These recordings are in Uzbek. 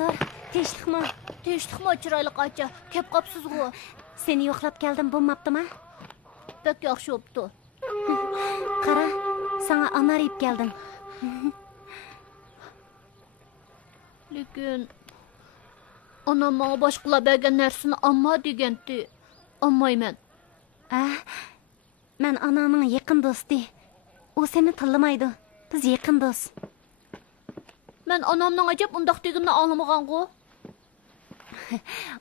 Doktor, tinchlikmi? Tinchlikmi chiroyli qacha? Kep qopsiz-ku. Seni yo'qlab keldim, bo'lmabdimi? Bek yaxshi bo'pti. Qara, sana anar yeb keldim. Lekin onam menga boshqalar bergan narsani olma degandi. Olmayman. Men anamning yaqin do'sti. U seni tillamaydi. Biz yaqin do'st. Men onamning ajab undaq deganini anglamagan-ku.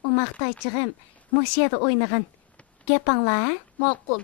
U maqtaychig'im mushiyada o'ynagan. Gap angla, Ma'qul.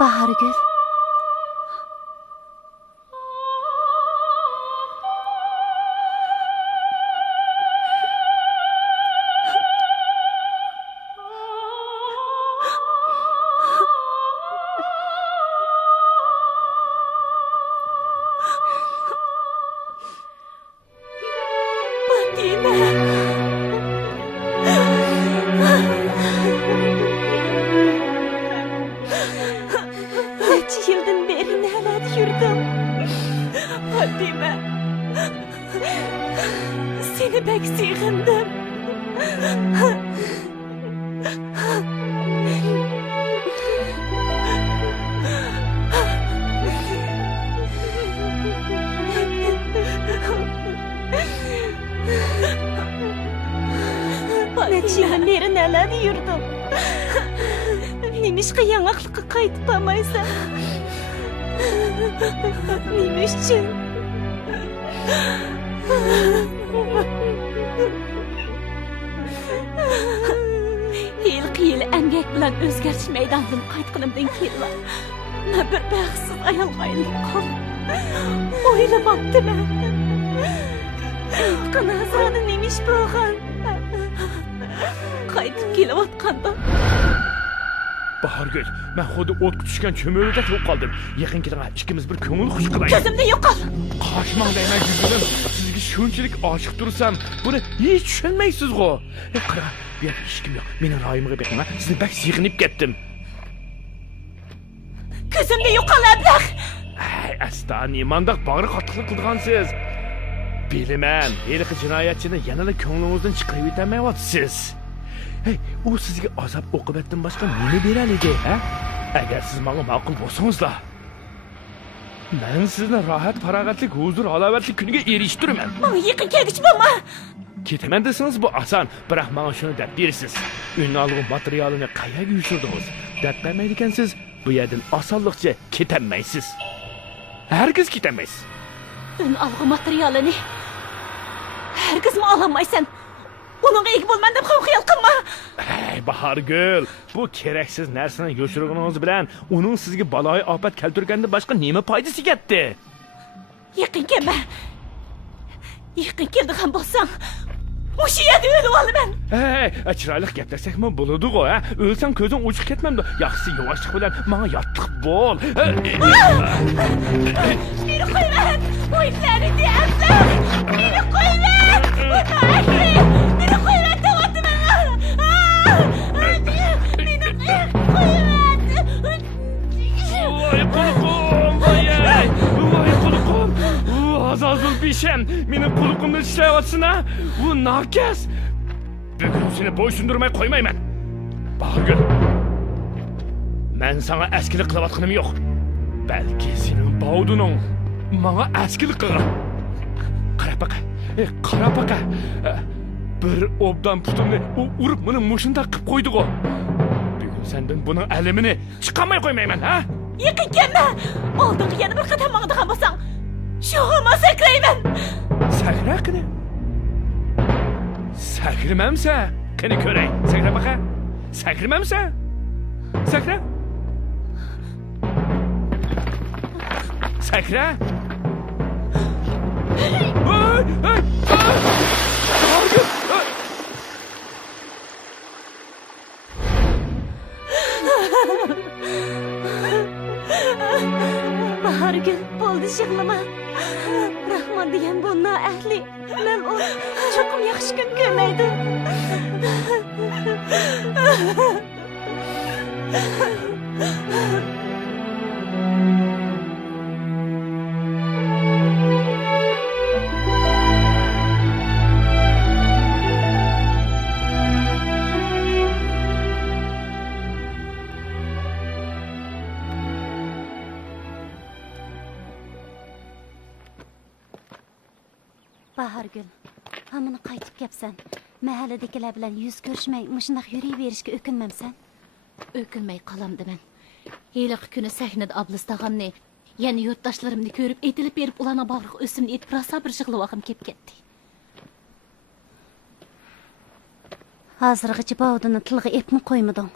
Bahargul. Yıldan beri neler yürüdüm. Fatime. Seni pek sığındım. Neçe yıldan beri neler yürüdüm. Nimişka yanaklıkka kayıtıp almaysan. Nimiş için? Yıl emgek bilen özgerçi meydandan qaytqınımdan keyinla. Ben bir baxsız ayalga aylanıp qaldım. Oylamaptı ben. Aytqan azanı nimiş bo'lgan? Qaytib kelavatqanda Bahargul, men xuddi o'tga tushgan cho'milda turib qoldim. Yaqin kelgan ikkimiz bir ko'ngil xush qilaylik. Ko'zimda yo'qol. Qochmang deyman yuzidan. Sizga shunchalik oshiq tursam, buni hech tushunmaysiz-ku. Qara, bu yerda hech kim yo'q. Meni royimga beqing, sizni bak sig'inib ketdim. Ko'zimda yo'qol ablah. Ay, astani, mandaq bag'ri qattiqlik qilgansiz. Bilaman, haliqi jinoyatchini yanada ko'nglingizdan chiqarib yetamayapsiz. Hey, u sizga azob oqibatdan boshqa nima beraligi, ha? Agar siz menga ma'qul bo'lsangizlar, men sizni rohat, farog'atlik, huzur, halovatlik kuniga erishtiraman. Menga yaqin kelgich bo'lma. Ketaman desangiz bu oson, biroq menga shuni deb berasiz. Ünalg'u materialini qayerga yushirdingiz? Deb bermaydi ekansiz, bu yerdan osonlikcha ketolmaysiz. Hargiz ketolmaysiz. Ünalg'u materialini hargiz ololmaysan. Onun ega bo'lman deb ham xiyol qilma. Hey Bahargul, bu keraksiz narsani yoshirganingiz bilan uning sizga baloyi ofat keltirgandan boshqa nima foydasi ketdi? Yaqin kelma. Yaqin keldi ham bo'lsang, o'sha yerda o'lib olaman. Hey, chiroyli gaplashsakmi bo'ladi-ku, ha? O'lsang ko'zing ochiq ketmamdi. Yaxshisi yovashlik bilan menga yottiq bo'l. Meni qo'yman. O'yinlarni deyapsan. Meni qo'yman. Meni qo'yman deyapman. Azazul bişem, meni quluqimda ishlayapsan ha? Bu nakaz. Bugun seni bo'ysundurmay qo'ymayman. Bahargul. Men sana askilik qilayotganim yo'q. Balki sening bavduning menga askilik qilgan. Qara baqa. Qara baqa. Bir obdan putumni urib meni mushunda qilib qo'ydi-ku. Bugun sendan buning alamini chiqarmay qo'ymayman, ha? Yaqin kelma. Oldinga yana bir qadam mangdigan bo'lsang, shu hama sakrayman. Sakra qani? Sakrimamsa, qani ko'ray. Sakra baqa. Sakrimamsa? Sakra. Sakra. Hey! Bahargül, bo'ldi yig'lama. Rahmon degan bu noahli, mal'un, cho'qim yaxshi kun ko'rmaydi. Bahargül, hamını qaytib kelibsan. Mahalladagilar bilan yuz ko'rishmay, mushundoq yurayverishga o'kinmamsan? Ökünmey qalamdı men. Heyliq kuni sahnada ablistag'anni, yani yurtdoshlarimni ko'rib, etilib berib ulana bag'riq o'simni etib rosa bir yig'lavag'im kelib ketdi. Hozirgacha Bovudni tilga epmi qo'ymading.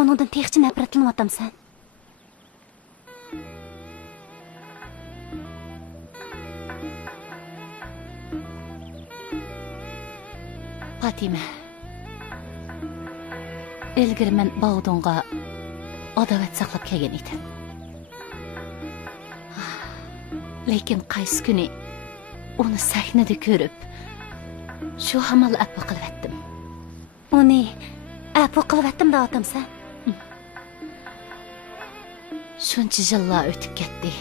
Onundan texchi nafratlanyapsan. Fatime. Ilgari men Bovudga adovat saqlab kelgan edim. Lekin qaysi kuni uni sahnada ko'rib, shu hamal afv qilib Uni afv qilib deyapsan. Shuncha yillar o'tib ketdi.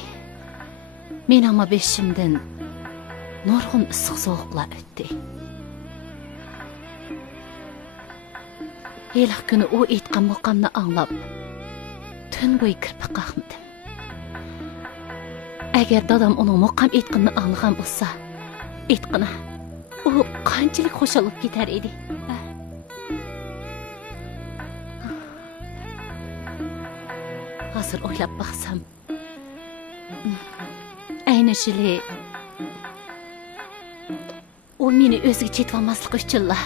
Men ama beshimdan nurg'un issiq sovuqlar o'tdi. Heyliq kuni u aytgan muqamni anglab, tun bo'yi kirpik qaqmadim. Agar dadam uning muqam aytganini anglagan bo'lsa, aytqina, u qanchalik xo'shalib ketar edi. Hozir o'ylab baqsam, ayni shili u meni o'ziga chetib olmaslik uchunla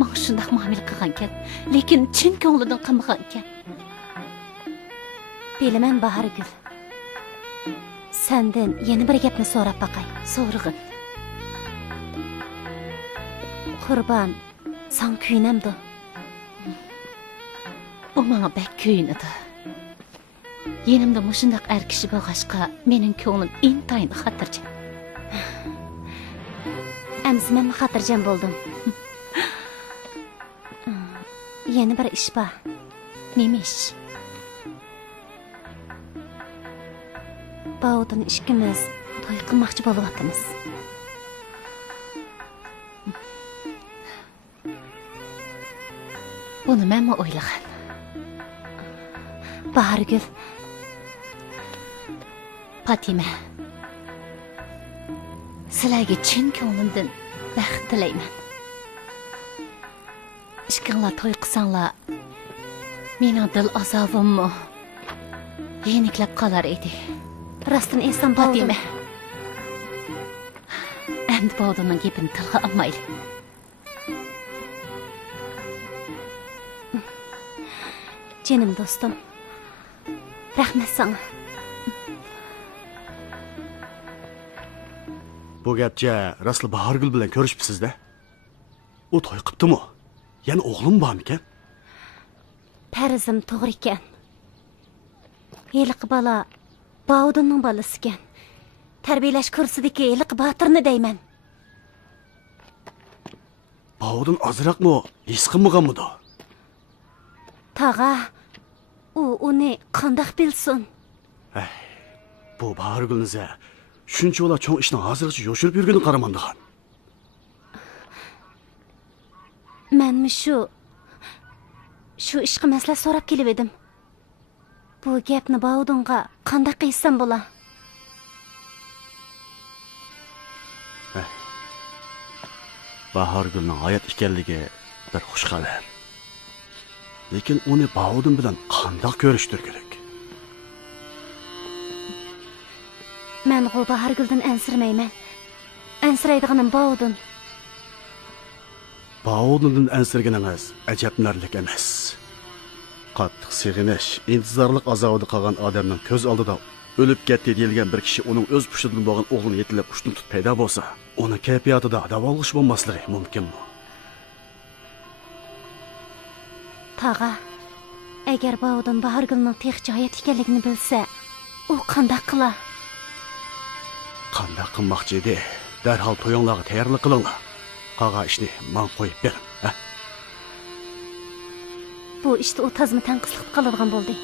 Manga shundoq muomala qilgan ekan, lekin chin ko'nglidan qilmagan ekan. Bilaman Bahargül. Sendan yana bir gapni so'rab baqay. So'rg'in. Qurban, sen kuyinamdi. U menga bak kuyinadi. Yenimda mushundaq er kishi bo'lg'ashqa, mening ko'nglim intayin xotirjam. Amsi men xotirjam bo'ldim. Yana bir ish bor. Nima ish? Bovudni ishkimiz to'y qilmoqchi bo'lyapmiz. Buni menmi o'ylagan? Bahargül. Fatime. Sizlarga chin ko'nglimdan baxt tilayman. Ishqinglar to'y qilsanglar, mening dil azobimmi yeniklab qolar edi. Rostdan eson Fatime. Endi Bovudning gapini tilga olmayli. Canım dostum. Rahmet sana. Bu gapcha Rasli Bahargül bilan ko'rishibsiz-da? U to'y qilibdimi? Yana o'g'lim bormikan? Farzim to'g'ri ekan. Heliq bola Bovudning bolasi ekan. Tarbiyalash kursidagi heliq Botirni deyman. Bovudun azroqmi, his qilmaganmidi? Tag'a, u uni qandoq bilsin? Bu Bahargülnize shuncha yo'la cho'ng ishni hozirgacha yo'shirib yurgani qaramandigan. Menmi shu ishqi maslahat so'rab kelib edim. Bu gapni Bovudga qandoq qilsam bo'la? Bahargülning hayot ekanligi bir xush xabar. Lekin uni Bovudun bilan qandoq ko'rishtir kerak? Men o Bahargüldan ansirmayman. Ansiraydiganim Bovudun. Bovudundan ansirganingiz ajablanarlik emas. Qattiq sig'inish, intizorlik azobida qolgan odamning ko'z oldida o'lib ketdi deyilgan bir kishi uning o'z pushidan bo'lgan o'g'lini yetilib ushtin tut paydo bo'lsa, uni kayfiyatida davolg'ish bo'lmasligi mumkinmi? Tag'a, Agar Baodan Bahargulning texcha hayot ekanligini bilsa, u qanday qilar? Qanday qilmoqchi edi? Darhol to'yinglarga tayyorlik qilinglar. Qolgan ishni men qo'yib berim, ha? Bu ishda u tazmi tanqislik qiladigan bo'ldi.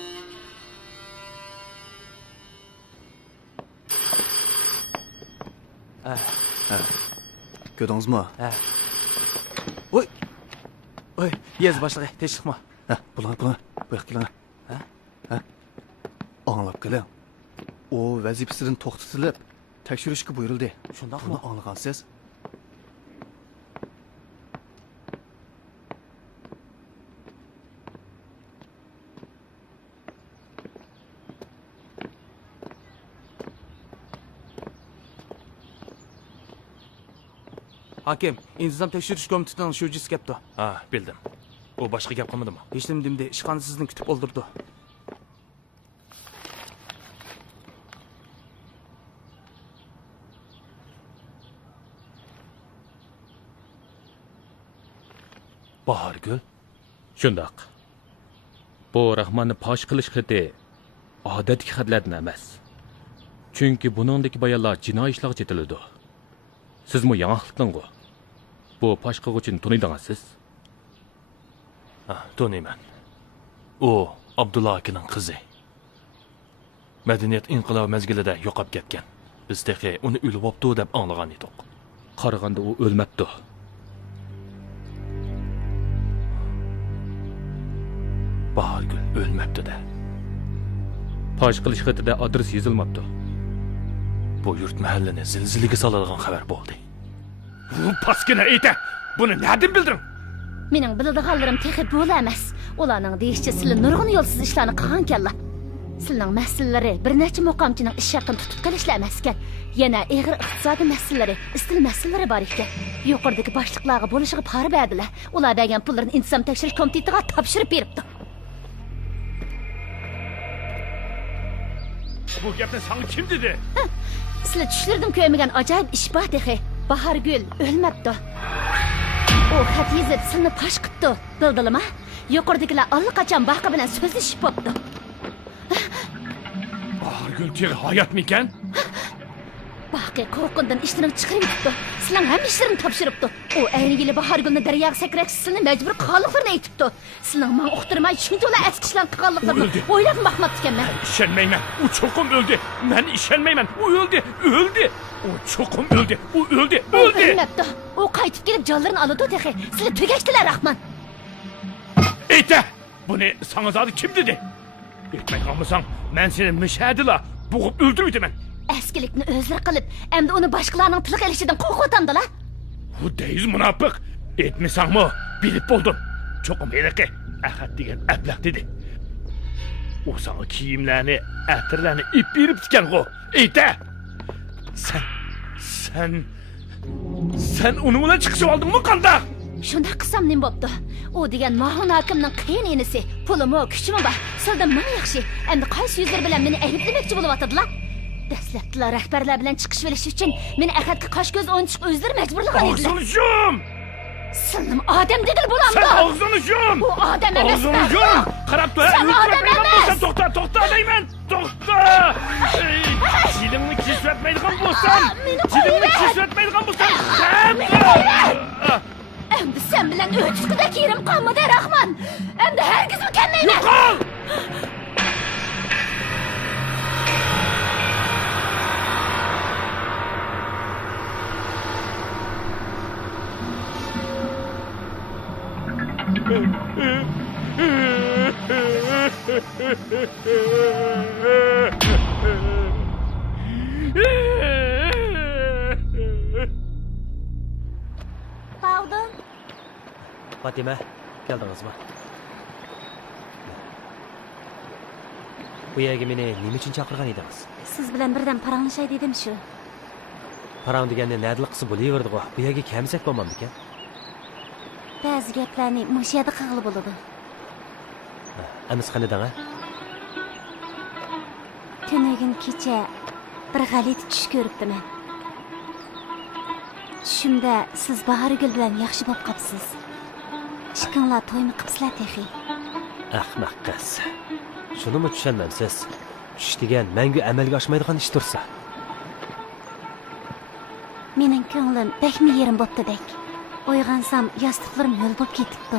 Ko'rdingizmi? Ha. Oy. Oy, yez boshlig'i, tinchlikmi? Bular, bu yoqqa keling. Ha? Anglab keling. O vazifasidan to'xtatilib, tekshirishga buyurildi. Shundaqmi? Buni anlagansiz? Hakim, intizom tekshirish komitetining shujisi kelibdi. Ha, bildim. U boshqa gap qilmadimi? Hech nima demdi, ishxona sizni kutib o'ldirdi. Bahargul. Shundoq. Bu Rahmonni fosh qilish xati odatdagi xatlardan emas. Chunki buningdagi bayonlar jinoiy ishlarga chetiladi. Sizmi yangilikdingmi? Bu fosh qiluvchini taniydigansiz? Ha, taniyman. U Abdulla akaning qizi. Madaniyat inqilobi mezgilida yo'qolib ketgan. Biz teqi uni o'lib olibdi deb anglagan edik. Qaraganda u o'lmabdi. Bahargul o'lmabdi-da. Fosh qilish xatida adres yozilmabdi. Bu yurt mahallini zilzilaga soladigan xabar bo'ldi. Bu paskina ayta. Buni nereden bildin? Mening biladiganlarim texi bo'la emas. Ularning deyishcha sizlar nurg'un yo'lsiz ishlarni qilgan ekanlar. Sizlarning masalalari bir necha muqamchining ish haqini tutib qilishlar emas ekan. Yana og'ir iqtisodiy masalalari, istil masalalari bor ekan. Yuqoridagi boshliqlarga bo'lishiga pora berdilar. Ular bergan pullarni intizom tekshirish komitetiga topshirib beribdi. Bu gapni sana kim dedi? Sizlar tushlardim ko'rmagan ajoyib ish bor texi. Bahargul o'lmabdi. O xat yozib sizni fosh qildi. Bildingmi? Yuqoridagilar allaqachon baqa bilan so'zlashib bo'ldi. Bahargul teg hayotmikan? Baqi qo'rqindan ishdan chiqarib ketdi. Sizlar ham ishlarini topshiribdi. U ayni yili Bahargulni daryoga sakrakchisini majbur qilganliklarini aytibdi. Sizlar men uqtirmay shunchalar askishlar qilganliklarini o'ylab baxmat ekanman. İşenmeymen. O çokum öldü. Ben işenmeymen. O öldü. Öldü. O çokum öldü. O öldü. Öldü. Ölmabdi. U qaytib kelib jonlarini oladi texi. Sizlar tugashdilar Rahman. Eyte. Bunu sana zaten kim dedi? Etmek almasan ben seni müşahedila boğup öldürüydüm ben. Eskilikni o'zlari qilib, endi uni boshqalarning tiliq elishidan qo'rqotamdilar. Bu deyiz münafık. Etmisan mı? Bilip buldum. Çokum helaki. Ahad degen ablak dedi. O sana kiyimlerini, etirlerini ip verip diken o. Eyte. Sen onunla çıkışı aldın mı kanda? Shunda qilsam nim bo'pti. U degan Mahon hokimning qiyin enisi, pulimi, kuchimi bor. Sizdan men yaxshi. Endi qaysi yuzlar bilan meni ayblamoqchi bo'lyaptilar? Dastlabkilar rahbarlar bilan chiqish bilish uchun meni Ahadga qosh ko'z o'ynatishga o'zlari majburlagan edilar. Ağzını yum! Sizning odam dedil bo'lamdi. Sen ağzını yum! Bu odam emas. Ağzını yum! Qarab tur, Sen odam emas. To'xta deyman. To'xta! Dilimni kesvatmaydigan bo'lsam, dilimni kesvatmaydigan bo'lsam, Endi sen bilan o'tishqida kerim qolmadi Rahman. Endi hargiz kelmayman. yo'qol! Baodan, Fatima, keldingizmi? Bu yerga meni nima uchun chaqirgan edingiz? siz bilan birdan paranglashay dedim shu. Param deganda nadliq qilsa bo'laverdi-ku. Bu yerga kamsak bo'lmamdikan? Ba'zi gaplarni mushiyada qilib bo'ladi. Amis qanidan, ha? Tunugin kecha bir g'alit tush ko'ribdiman. Tushimda siz Bahargul bilan yaxshi bo'lib qolibsiz. Ishqinglar to'ymi qilibsizlar texi. Ahmaq qiz. Shuni mi tushunmamsiz? Tush degan mangu amalga oshmaydigan ish tursa. Mening ko'nglim bakmi yerim bo'ptidek. Uyg'onsam, yostiqlarim yo'l bo'lib ketibdi.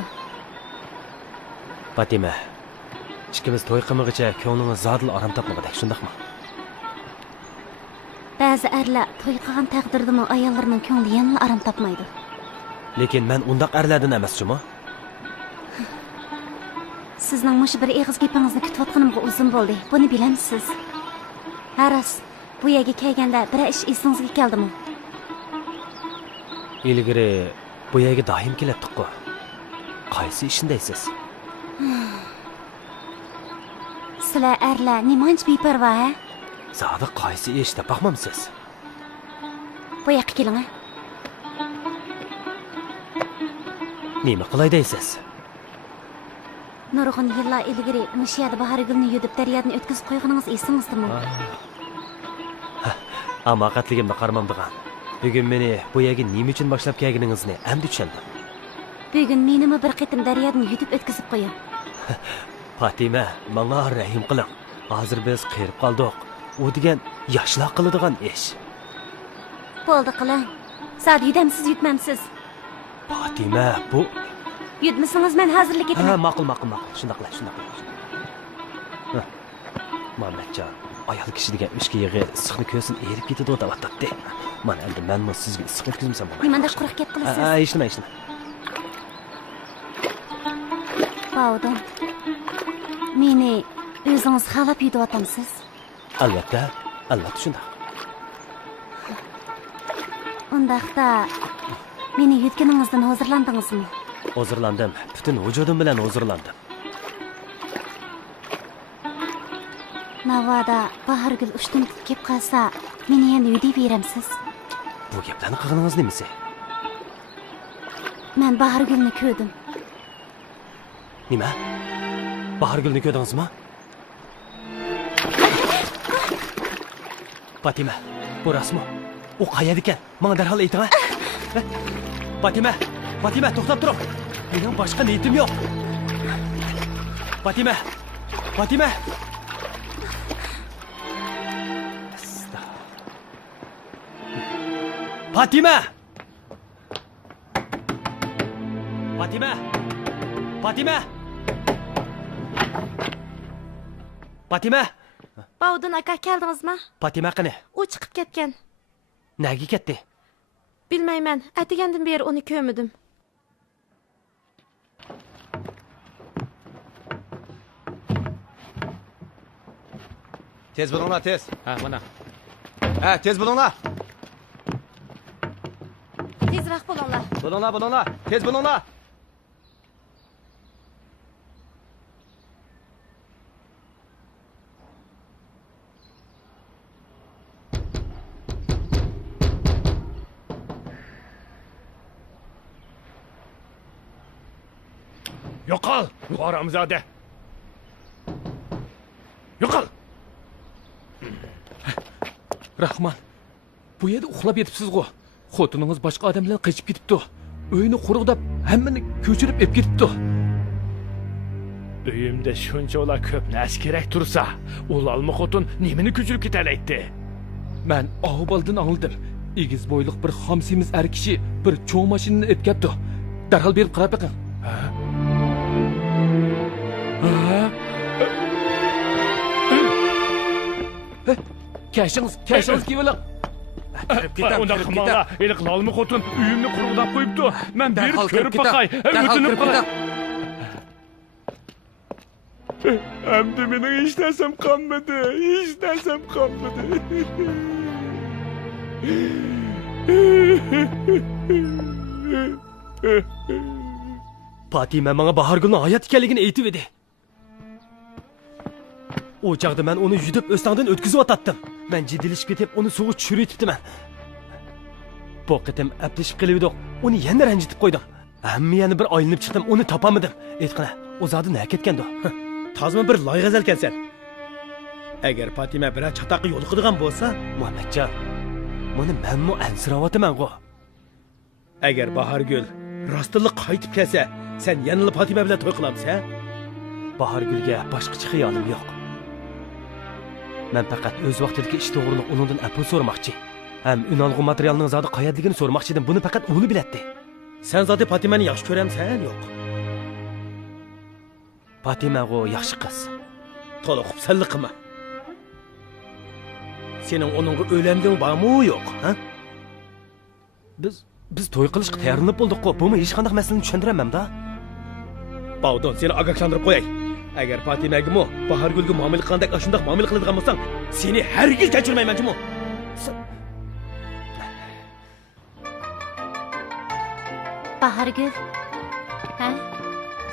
Fatima, ikkimiz to'y qilmag'icha ko'nglingiz zodil orom topmadik, shundaqmi? Ba'zi erlar to'y qilgan taqdirdami ayollarining ko'ngli yana aram topmaydi. Lekin men undaq erlardan emas-chimi? Sizning mush bir eg'iz gapingizni kutayotganimga uzun bo'ldi. Buni bilamsiz? Haras, bu yerga kelganda bir ish esingizga keldimi? Ilgari bu yerga doim kelatdik-ku. Qaysi ishindaysiz? Sizlar erlar nimancha beparvo, ha? Zodi qaysi ish deb baxmamsiz? Bu yoqqa keling. Nima qilay deysiz? Nurg'un yillar ilgari mush yerda Bahargulni yudib daryodan o'tkazib qo'yganingiz esingizdami? Amaqatligimni qaramamdigan. Bugun meni bu yerga nima uchun boshlab kelganingizni endi tushundim. Bugun menimi bir qitim daryodan yudib o'tkazib qo'ying. Fatima, menga rahim qiling. Hozir biz qirib qoldik. U degan yoshlar qiladigan ish. Bo'ldi qiling. Sad yudamsiz yutmamsiz. Fatima, bu Yutmasangiz men hozirlik etaman. ma'qul. Shundaqla. Muhammadjon, ayol kishi degan ishga yig'i issiqni ko'sin erib ketadi deb aytdi. Men endi menmi sizga issiq o'tkazmasam bo'lmaydi. Nimanda quruq gap qilasiz? Eshitma. Pardon. Meni o'zingiz xalab yudyapsiz. Albatta shundaq. Undaqda meni yutganingizdan hozirlandingizmi? Hozirlandim. Butun vujudim bilan hozirlandim. Navoda Bahargul ushtin kelib qolsa, meni endi yudib beramsiz. Bu gaplarni qilganingiz nimasi? Men Bahargulni ko'rdim. Nima? Bahargulni ko'rdingizmi? Fatima, bu rasmi. U qayerda ekan? Menga darhol ayting. Fatima, to'xtab turing. Mening boshqa niyatim yo'q. Fatima. Fatima. Bovdun aka keldingizmi? Fatima qani? U chiqib ketgan. Nega ketdi? Bilmayman. Atigandan beri uni ko'rmadim. Tez bo'linglar, tez. Mana. Tez bo'linglar. Tezroq bo'linglar. Bo'linglar. Tez bo'linglar. Yo'qol, Haramzoda. Yo'qol. Rahman, bu yerda uxlab yetibsiz-ku. Xotiningiz boshqa odam bilan qochib ketibdi. Uyni quruqdab, hammani ko'chirib ep ketibdi. Uyimda shunchalar ko'p narsa kerak tursa, ulalma xotin nimani ko'chirib ketalaydi? Men avvaldan angladim. Egiz bo'yliq bir xomsimiz er kishi bir cho'ng mashinani ep ketdi. Darhol berib qarab baqing. Keşiniz kivilik. Onda qilmanglar, eliq lalmi xotin uyimni quruqlab qo'yibdi. Men berib ko'rib baqay, o'tinib qolay. Endi mening hech narsam qolmadi. Fatima menga Bahargulning hayot ekanligini aytib edi. O chaqda men uni yudib o'stangdan o'tkazib atatdim. Men jiddilashib ketib, uni suvga tushirib etibdiman. Bu qitim aplashib qilib uni yana ranjitib qo'ydim. Hamma yana bir oylinib chiqdim, uni topamadim. Aytqana, o zodi nima ketgandi? Tozmi bir loyg'azal ekansan. Agar Fatima bilan chatoqqa yo'l qiladigan bo'lsa, Muhammadjon, buni menmi ansiravotaman-ku. agar Bahargul rostliq qaytib kelsa, sen yana Fatima bilan to'y qilamsan? Bahargül'ge başqacha xiyolim yo'q. Men faqat o'z vaqtidagi ish to'g'riliq uningdan apul so'ramoqchi. Ham unalg'u materialning zodi qayerligini so'ramoqchi edim. Buni faqat o'zi biladi. Sen zodi Fatimani yaxshi ko'ramsan, yo'q? Fatima o yaxshi qiz. To'la xubsanlik qilma. Sening onunga o'ylanding bormi, yo'q, ha? Biz to'y qilishga tayyorlanib bo'ldik-ku. Bumi hech qanday masalani tushuntiramam-da. Pardon, seni agaklantirib qo'yay. Agar Fatimagimi, Bahargulga muomala qilgandek shunday muomala qiladigan bo'lsang, seni hargiz kechirmayman-jimi? Bahargul. Ha?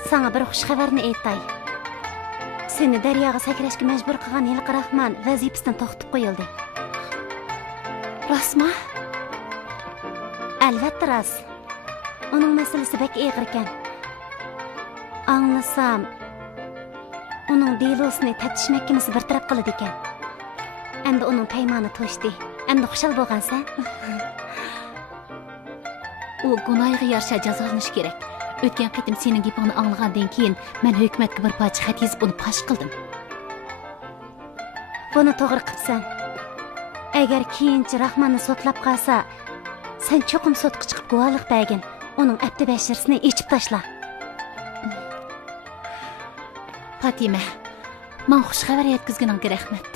Sana bir xush xabarni aytay. Seni daryoga sakrashga majbur qilgan Yilqi Rahmon vazifasidan to'xtatib qo'yildi. Rostmi? Albatta rost. Uning masalasi bak og'ir ekan. Anglasam, uning delosini tatish mahkamasi bartaraf qiladi ekan. Endi uning paymoni to'shdi. Endi xushal bo'lgansan? U gunohiga yarasha jazolanish kerak. O'tgan qitim sening gapingni anglagandan keyin men hukumatga bir parcha xat yozib uni fosh qildim. Buni to'g'ri qilsan. Agar keyinchi Rahmonni sotlab qolsa, sen cho'qim sotga chiqib guvohlik bergin. Uning abdi bashirsini echib tashla. Fatima, men xush xabar yetkazganingga rahmat.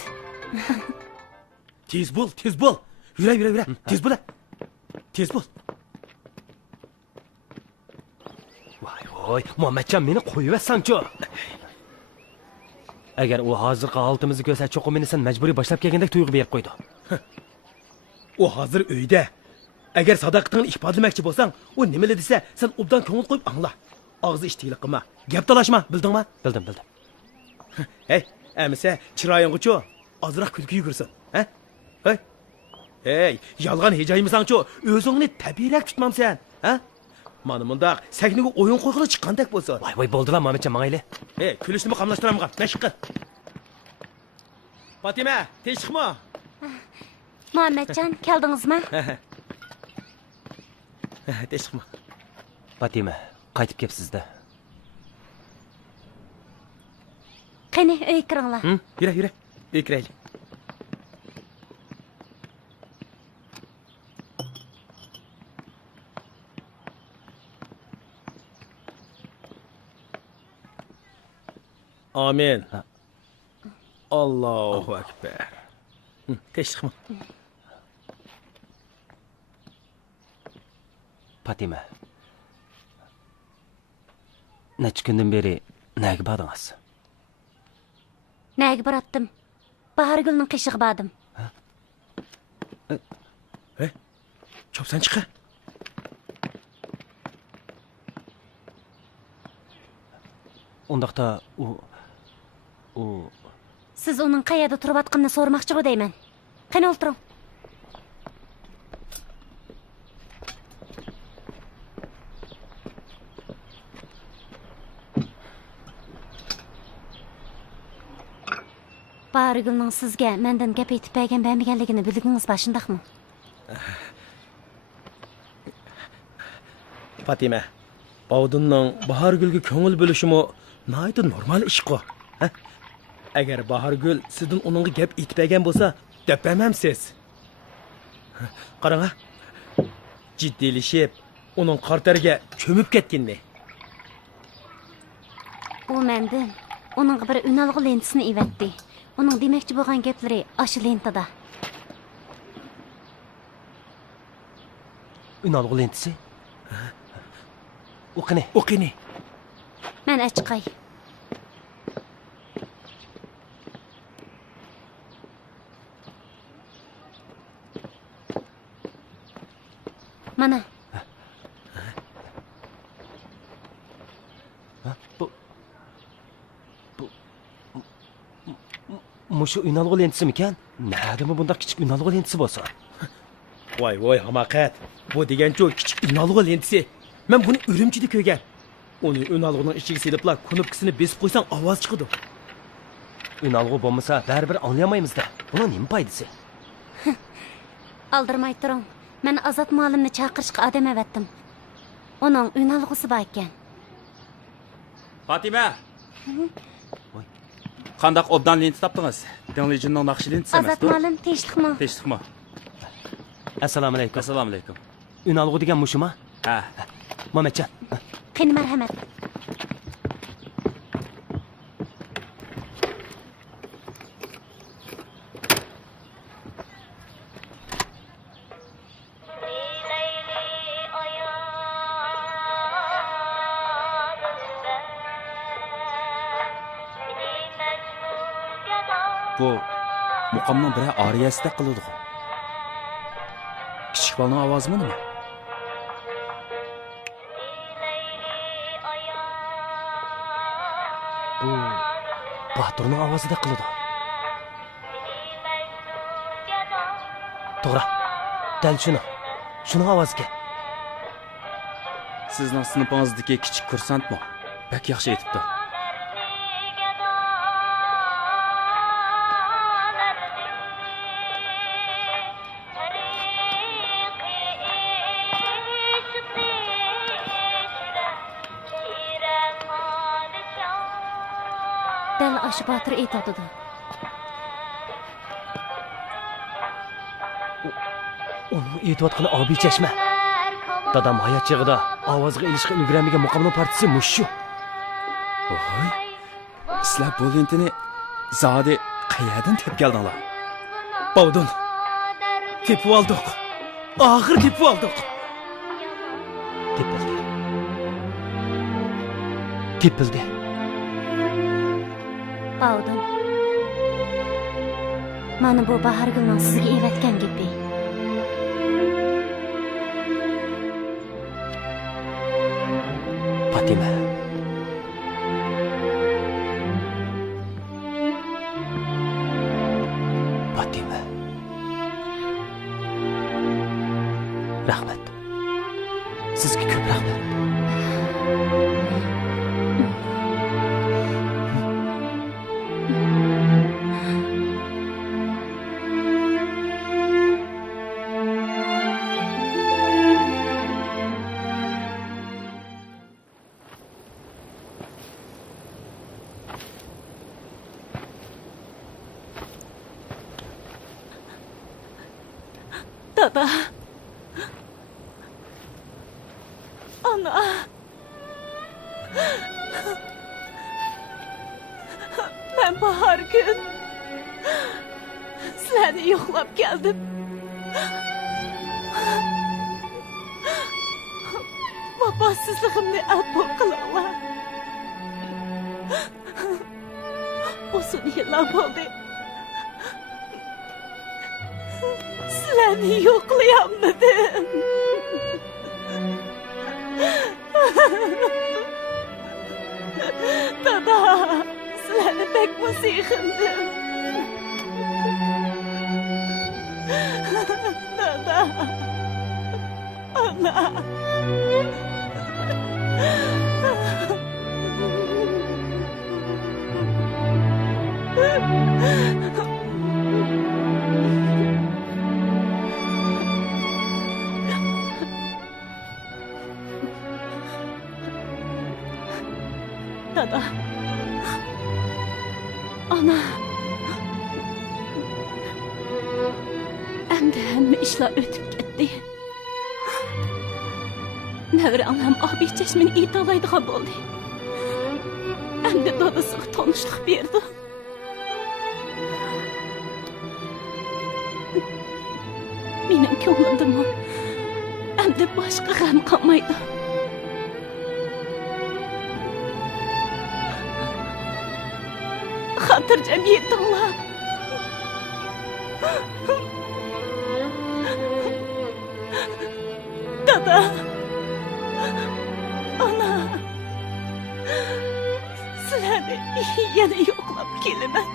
Tez bo'l, tez bo'l. Yura. Tez bo'l. Tez bo'l. Voy, Muhammadjon meni qo'yibsan-ku. Agar u hozirgi holimizni ko'rsa, cho'qim meni sen majburiy boshlab kelgandek tuyg'u berib qo'ydi. U hozir uyda. Agar sadoqatingni ifodalamoqchi bo'lsang, u nima desa, sen obdan ko'ngil qo'yib angla. Og'zi ishtilik qilma, gap talashma, bildingmi? Bildim. Hey, amisa chiroyingga-chu, ozroq kulki yugursin, ha? Hey, yolg'on hejaymisan-chu, o'zingni tabiiyroq tutmamsan, ha? Mana bundaq sakniga o'yin qo'yg'ili chiqqandek bo'lsa. Voy, bo'ldi-la, Muhammadjon, mangayli. Hey, kulishni qamlashtiramgan, mashqqa. Fatima, tinchlikmi? Muhammadjon, keldingizmi? Tinchlikmi? Fatima, qaytib kelibsiz-da. Qani, uy kiringlar. Yura. Uy kiraylik. Amin. Allahu akbar. Tinchlikmi? Fatima. Necha kundan beri nega bordingiz? Nega boratdim? Bahargulning qishig'i bordim. Chopsan chiqa. Undaqda u Siz uning qayerda turayotganini so'ramoqchi bo'dayman. Qani o'tiring. Bahargulning sizga mendan gap aytib berganligini bildingiz ba, shundaqmi? Fatima, Bavdunning Bahargulga ko'ngil bo'lishimi nayda normal ish-ku. Agar Bahargul sizdan uningga gap aytib bergan bo'lsa, depamamsiz. Qarang, jiddilashib, uning qartariga cho'mib ketganmi? U mendan uning bir unalg'i lentisini evatdi. Uning demoqchi bo'lgan gaplari o'sha lentada. unalg'u lentisi. O'qini. Men chiqay. Mana. Mushu unalg'u lentisimikan? Nima bunda kichik unalg'u lentisi bo'lsa? Voy, hamoqat. Bu degan-ku kichik unalg'u lentisi. Men buni Urumchida ko'rgan. Uni unalg'uning ichiga seliblar, knopkasini besib qo'ysang ovoz chiqadi. Unalg'u bo'lmasa, baribir anglamaymiz-da. Buning nima foydasi? Aldirmay turing. Men Azat muallimni chaqirishga odam avatdim. Uning unalg'usi bor ekan. Fatima, Qandaq obdan lenti topdingiz? Dingleyicining naqshi lentisi emas. Azat malin tinchlikmi? Tinchlikmi? Assalomu alaykum. Assalomu alaykum. Unalg'u degan mushuma? Ha. Mamatjon. Qani marhamat. Bu muqamning biri ariyasida qiladi. Kichik bolaning ovozimi nima? Bu Baturning ovozida qiladi. To'g'ri. Dal shuni. Shuning ovoziga. Sizning sinfing'izdagi kichik kursantmi? Bak yaxshi aytibdi. Dal aşı Batur aytadı. Onun aytayotgani Obi Chashma. Dadam hayot chig'ida ovozga ilishga ulguramagan muqamning partisi mushu. Voy. Sizlar bu lentini zodi qayerdan tepib keldinglar? Bavdun. Tepib oldik. Og'ir tepib oldik. Tepildi. Bavdun. Mana bu Bahargulning sizga evatgan gapi. Fatima. Fatima. Rahmat. Sizga ko'p rahmat. Dada. Ana. Ben Bahargul. Sizlerni yo'qlab keldim. Vafosizligimni afv qilinglar. Uzun yillar bo'ldi. Sizlarni yo'qlayolmadim. Dada, sizlarni pek musiqindim. Dada, ana. Dada. Ana. Endi hamma ishlar o'tib ketdi. Nevri anam Obi Chashmani aytolmaydigan bo'ldi. Endi dadasiga tanishlik berdi. Mening ko'nglimdami endi boshqa g'am qolmaydi. Xotirjam yetinglar. Dada. Ana. Sizlarni yana yo'qlab kelaman.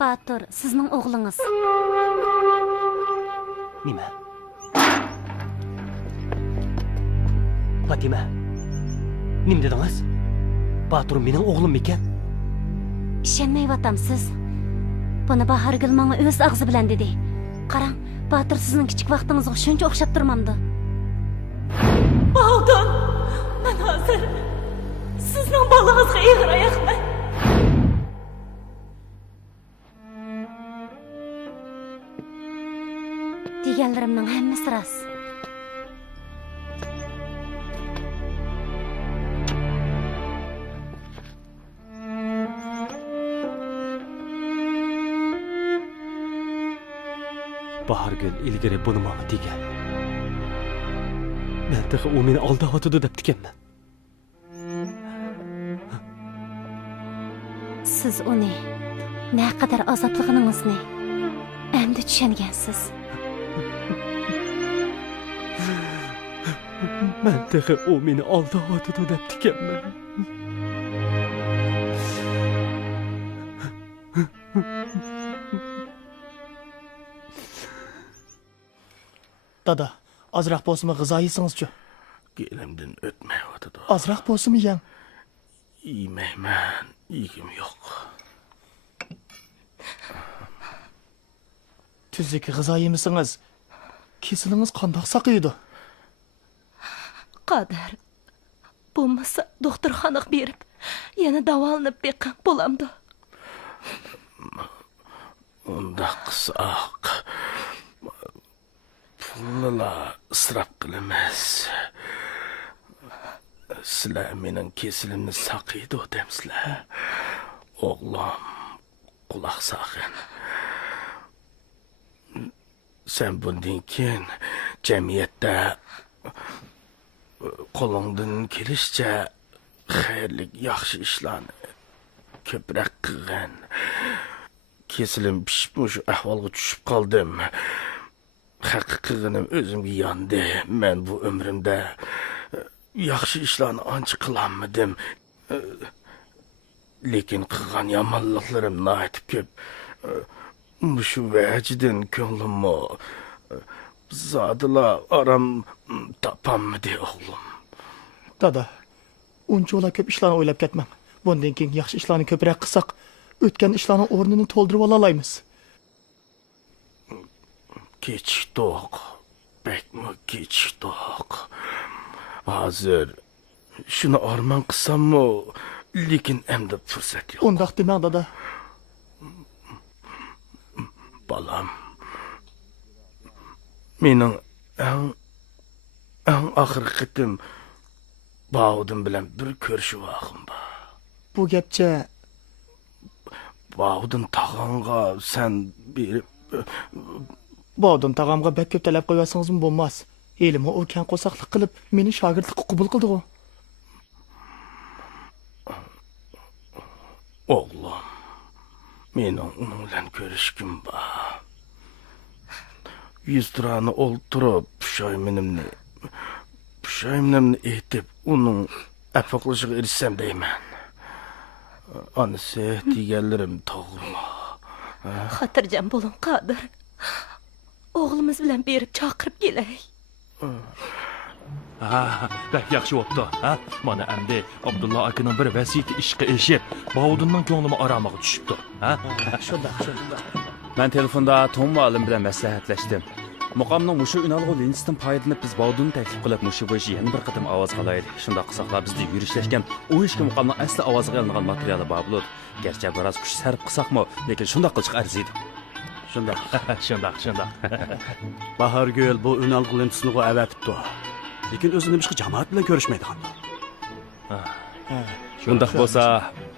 Batur, sizning o'g'lingiz. Nima? Fatima. Nim dedingiz? Batur mening o'g'lim ekan. Ishonmayapamsiz. Buni Bahargul menga o'z og'zi bilan dedi. Qarang, Батыр sizning kichik vaqtingizga shuncha o'xshab turmamdi. Baldun, men hozir sizning bolangizga eg'ir oyoqman. Deganlarimning hammasi rost. Bahargül ilgari buni menga degan. Men texi u meni aldayotdi deb tikanman. Siz uni naqadar azoblig'ingizni endi tushungansiz. Men texi u meni aldayotdi deb tikanman. Dada, azroq bo'lsa g'izo yesingizchi. Gelimden o'tmayotdi. Azroq bo'lsa yeng. Yeymayman, yegim yo'q. Tuzlik g'izo yemisingiz, kesilingiz qandoq saqiydi? Qadar. Bo'lmasa doktorxonaga berib, yana davolanib beqam bo'lamdi. Unda qisaq. Pulni israf qilamiz. Sizlar mening kesilimni saqiydi demsizlar. O'g'lim, quloq saqin. Sen bundan keyin jamiyatda qo'lingdan kelishicha xayrli, yaxshi ishlarni ko'proq qilgan. Kesilim pishib shu ahvolga tushib qoldim. Haqiqatım özümge yandı. Men bu ömrümde yaxshi ishlarni ancha qilolmadim. Lekin qilgan yomonliklarim nihoyat ko'p. Shu vajidan ko'nglimni zodila aram topolmadi o'g'lim. Dada, uncha ko'p ishlarni o'ylab ketmang. Bundan keyin yaxshi ishlarni ko'proq qilsak, o'tgan ishlarning o'rnini to'ldirib olaymiz. Kechikdik. Bekmi kechikdik. Hozir shuni armon qilsammi, lekin endi fursat yo'q. Undaq demang, dada. Balam. Mening eng oxirgi qitim Bağudun bilan bir ko'rishib vaqim bor. Bu gapcha Bağudun tag'amga sen berib Bağudun tag'amga bek ko'p talab qo'yasingizmi bo'lmas. Elimi u kan qo'saqlik qilib, meni shogirdlikka qabul qildi-ku. O'g'lim, mening uning bilan ko'rishkim bor. 100 turani o'ltirib, pushaymimni aytib, uning afaqlashiga erishsam deyman. Onisi deganlarim to'g'rimi? Xotirjam bo'ling, Qodir. O'g'limiz bilan berib chaqirib kelay. Bak yaxshi bo'pti. Mana endi Abdullah akaning bir vasiyati ishga eshib, Bağudunning ko'nglimi aromiga tushibdi. Shunda. Men telefonda Tom Valim bilan maslahatlashdim. Muqamning mushu unalg'u linsidan foydalanib biz Bağudunni taklif qilib mushu bo'yicha yana bir qatim ovoz olaylik. Shunda qilsaqlar bizda yurishlashgan u ishga muqamning asli ovoziga olingan materiali bor bo'ladi. Garchi biroz kuch sarf qilsaqmi, lekin shunda qilishga arziydi. Shundoq. Bahargül bu ünalgı lentisini avatibdi. Lekin o'zi nima ishga jamoat bilan ko'rishmaydigan. Shundaq bo'lsa,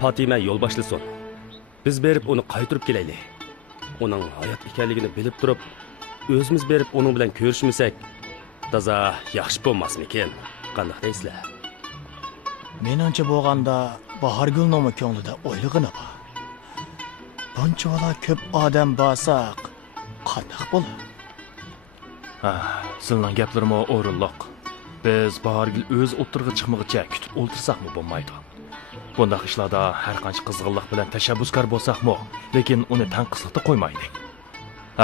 Fatima yo'l boshlasin. Biz berib uni qaytirib kelaylik. Uning hayot ekanligini bilib turib, o'zimiz berib uning bilan ko'rishmasak, toza yaxshi bo'lmasmikin? Qanday deysizlar? Meningcha bo'lganda Bahargul nomi ko'nglida o'ylig'ini bor. Bunchalar ko'p odam bo'lsak, qanday bo'ladi? Sizning gaplarim o'rinliq. Biz Bahargul o'z o'tirg'i chiqmag'icha kutib o'ltirsaqmi bo'lmaydi. Bundaq ishlarda har qancha qizg'inlik bilan tashabbuskor bo'lsaqmi, lekin uni tanqislikda qo'ymaylik.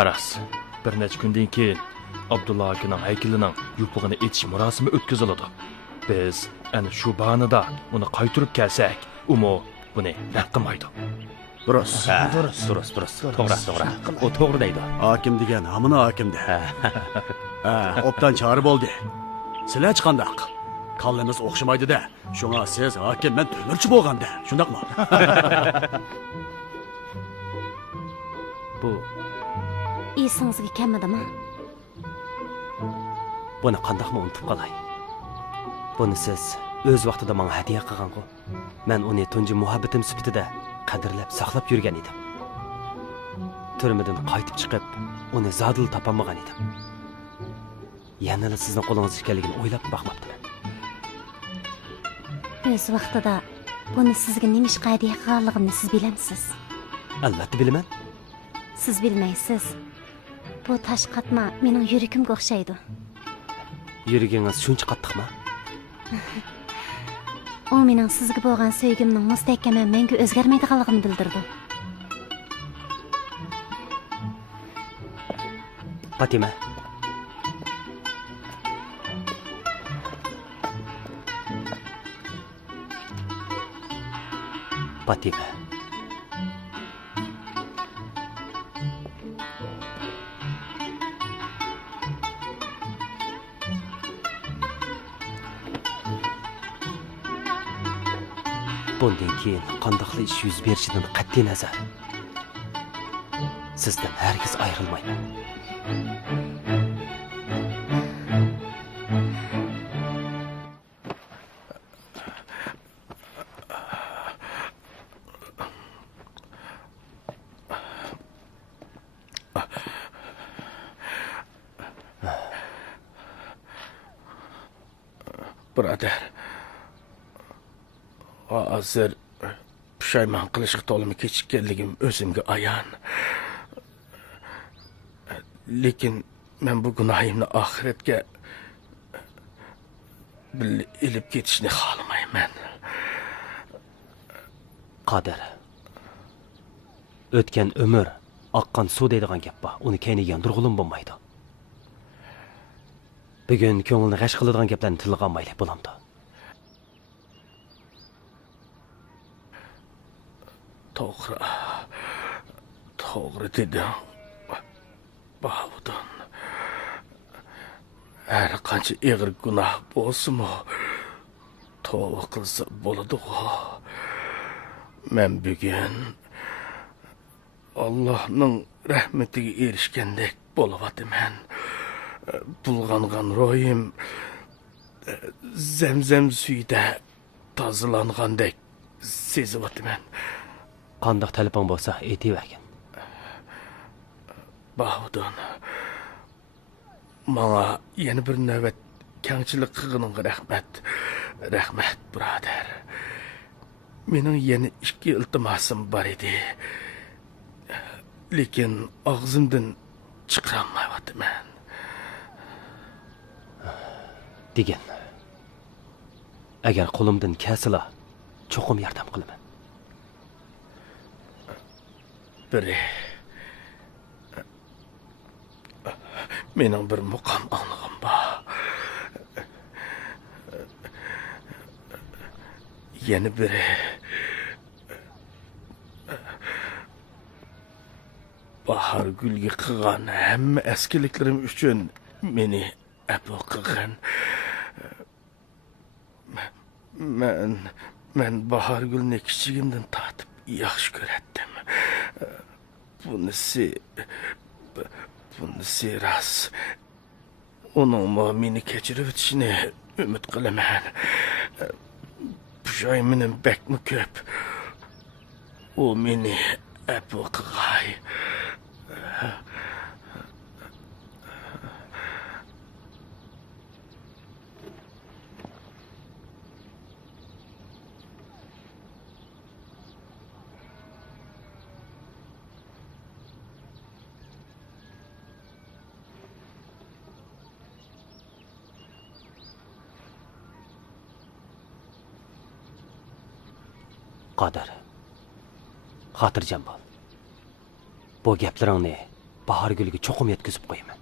Aras, bir necha kundan keyin Abdullah akaning haykalining yo'qligini etish murosimi o'tkaziladi. Biz ana shu banida uni qaytirib kelsak, buni rad qilmaydi. Durust. Durust. To'g'ri. O to'g'ri deydi. Hakim degan hamını hakimdi. Obdan çağrı boldu. Sizlar chiqandaq. Kallamiz o'xshamaydi-da. Shunga siz hakim, men to'mirchi bo'lganda. Shundaqmi? Bu esingizga kelmadimi? buni qandoqmi unutib qolay? Buni siz o'z vaqtida menga hadiya qilgan-ku. Men uni tunji muhabbatim sifatida qadrlab saqlab yurgan edim. Turmadan qaytib chiqib, uni zodil topolmagan edim. Yana sizning qo'lingizda ekanligini o'ylab boqmabdiman. O'z vaqtida buni sizga nima ish hadiya qilganligimni siz bilamsiz. Albatta bilaman. Siz bilmaysiz. Bu tosh qatma mening yuragimga o'xshaydi. Yuragingiz shuncha qattiqmi? U mening sizga bo'lgan sevgimning mustahkam va menga o'zgarmaydiganligini bildirdi. Fatima. Fatima. Bundan keyin qandoqli ish yuz berishidan qat'iy nazar sizdan hargiz ayrilmayman. Birodar, hozir pushaymon qilishga to'limi kechikkanligim o'zimga ayon. Lekin men bu gunohimni oxiratga ilib ketishni xohlamayman. Qodir. O'tgan umr oqqan suv deydigan gap bor. Uni keyni yondirg'ulim bo'lmaydi. Bugun ko'ngilni g'ash qiladigan gaplarni tilga olmaylik bo'lamdi. To'g'ri dedim. Bavudun. Her qancha ig'ir gunoh bo'lsa-mu, tavba qilsa bo'ladi-ku. Men bugun Allohning rahmatiga erishgandek bo'lyapman. Bulg'angan ro'yim zamzam suyida tozalangandek sezyapman. Qandoq telefon bo'lsa aytib-bergin. Bavudun. Manga yana bir navbat kengchilik qilganingga rahmat. Rahmat, birodar. Mening yana 2 iltimosim bor edi. Lekin og'zimdan chiqarmayapman. Degan. Agar qo'limdan kelsa, cho'qim yordam qilaman. Biri mening bir muqam anlig'im bor. Yana biri bahar gulga qilgan hamma eskiliklarim uchun meni afv qilgan. Men bahar gulni kichigimdan tatib yaxshi ko'ratdim. Bunisi ras. Onun meni kechirib o'tishini umid qilaman. Pushaymonim bakmi ko'p. U meni afv qilg'ay. Qodir. Xotirjam bo'l. Bu gaplaringni bahor guliga cho'qim yetkazib qo'yaman.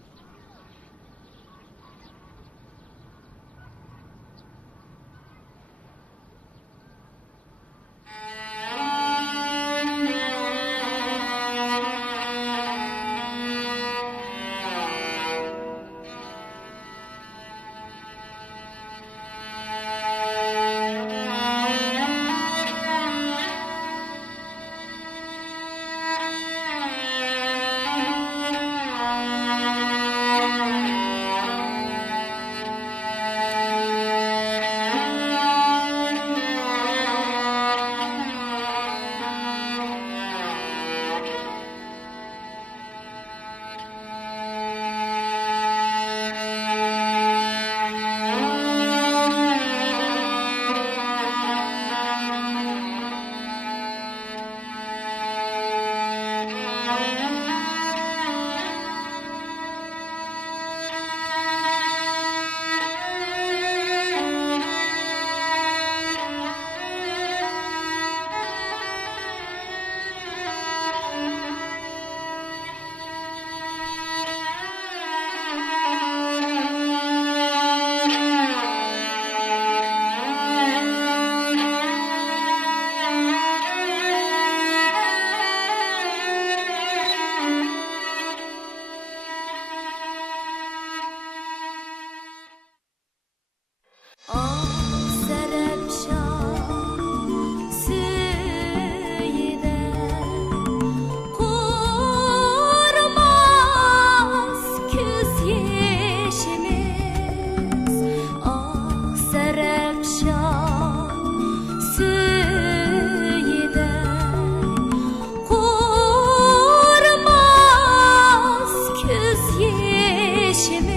Geçimi